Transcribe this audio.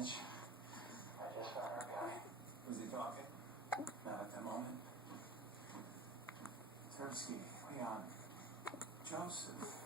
Mitch. I just found our guy. Was he talking? Not at the moment. Tursky, Leon, Joseph.